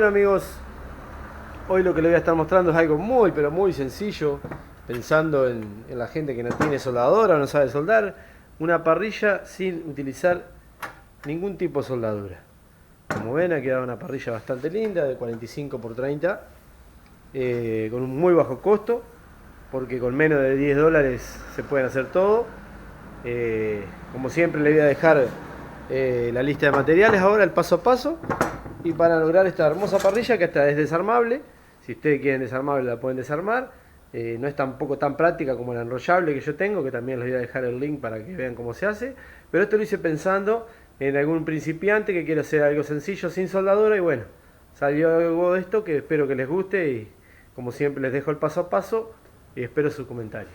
Bueno amigos, hoy lo que les voy a estar mostrando es algo muy pero muy sencillo, pensando en la gente que no tiene soldadora o no sabe soldar, una parrilla sin utilizar ningún tipo de soldadura. Como ven, ha quedado una parrilla bastante linda de 45 por 30, con un muy bajo costo, porque con menos de $10 se pueden hacer todo. Como siempre les voy a dejar la lista de materiales ahora, el paso a paso, y para lograr esta hermosa parrilla, que esta es desarmable. Si ustedes quieren desarmable la pueden desarmar. No es tampoco tan práctica como la enrollable que yo tengo, que también les voy a dejar el link para que vean cómo se hace, pero esto lo hice pensando en algún principiante que quiere hacer algo sencillo sin soldadura, y bueno, salió algo de esto que espero que les guste, y como siempre les dejo el paso a paso y espero sus comentarios.